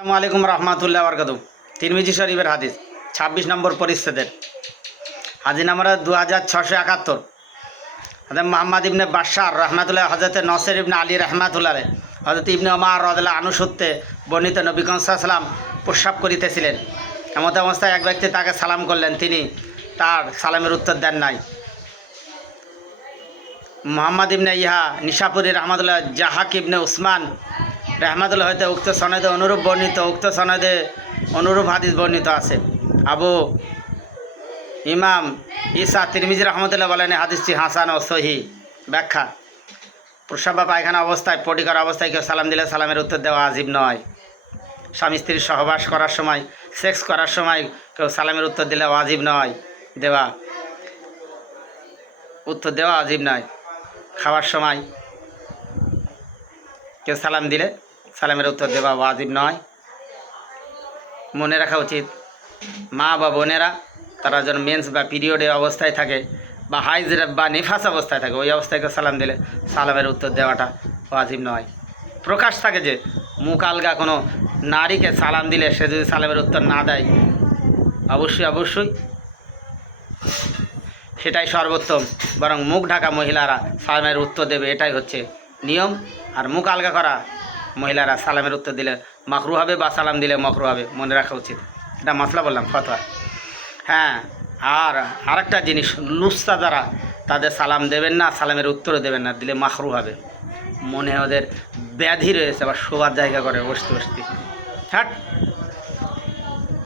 আসসালামু আলাইকুম রহমাতুল্লাহ বরকাতু তিরমিজি শরীফের হাদিস, ছাব্বিশ নম্বর পরিচ্ছেদের। হাজি নাম্বার দু হাজার ছশো একাত্তর। হাজরত মোহাম্মদ ইবনে বাশার রহমাতুল্লাহ হজরত নসর ইবনে আলী রহমাতুল্লাহ হজরত ইবনে ওমার রদুল্লাহ আনুসূত্রে বর্ণিত নবী সাল্লাম প্রস্রাব করিতেছিলেন। এমত অবস্থায় এক ব্যক্তি তাকে সালাম করলেন, তিনি তার সালামের উত্তর দেন নাই। মোহাম্মদ ইবনে ইহা নিশাপুরি রহমতুল্লাহ, জাহাক ইবনে উসমান রহমতুল্লাহ হইতে উক্ত সনদে অনুরূপ বর্ণিত, উক্ত সনদে অনুরূপ হাদিস বর্ণিত আছে। আবু ইমাম ইসা তিরমিজি রহমতুল্লাহ বলেন হাদিসটি হাসান ও সহি ব্যাখ্যা। প্রসাব বা পায়খানা অবস্থায় পটি করা অবস্থায় কেউ সালাম দিলে সালামের উত্তর দেওয়া আজীব নয়। স্বামী স্ত্রীর সহবাস করার সময়, সেক্স করার সময় কেউ সালামের উত্তর দিলে ওয়াজিব নয়, দেওয়া উত্তর দেওয়া আজীব নয়। খাওয়ার সময় কেউ সালাম দিলে সালামের উত্তর দেওয়া ওয়াজিব নয়। মনে রাখা উচিত, মা বা বোনেরা, তারা যেন মেন্স বা পিরিয়ডের অবস্থায় থাকে বা হাইজ বা নিফাস অবস্থায় থাকে, ওই অবস্থায় কেউ সালাম দিলে সালামের উত্তর দেওয়াটা ওয়াজিব নয়। প্রকাশ থাকে যে, মুখ আলগা কোনো নারীকে সালাম দিলে সে যদি সালামের উত্তর না দেয়, অবশ্যই অবশ্যই সেটাই সর্বোত্তম। বরং মুখ ঢাকা মহিলারা সালামের উত্তর দেবে, এটাই হচ্ছে নিয়ম। আর মুখ আলগা করা মহিলারা সালামের উত্তর দিলে মাকরু হবে বা সালাম দিলে মকরু হবে, মনে রাখা উচিত। এটা মশলা বললাম, ফতোয়া। হ্যাঁ আর আরেকটা জিনিস লুস্তা যারা, তাদের সালাম দেবেন না, সালামের উত্তরও দেবেন না, দিলে মাখরু হবে। মনে ওদের ব্যাধি রয়েছে, আবার শোবার জায়গা করে বসতে বসতে। হ্যাট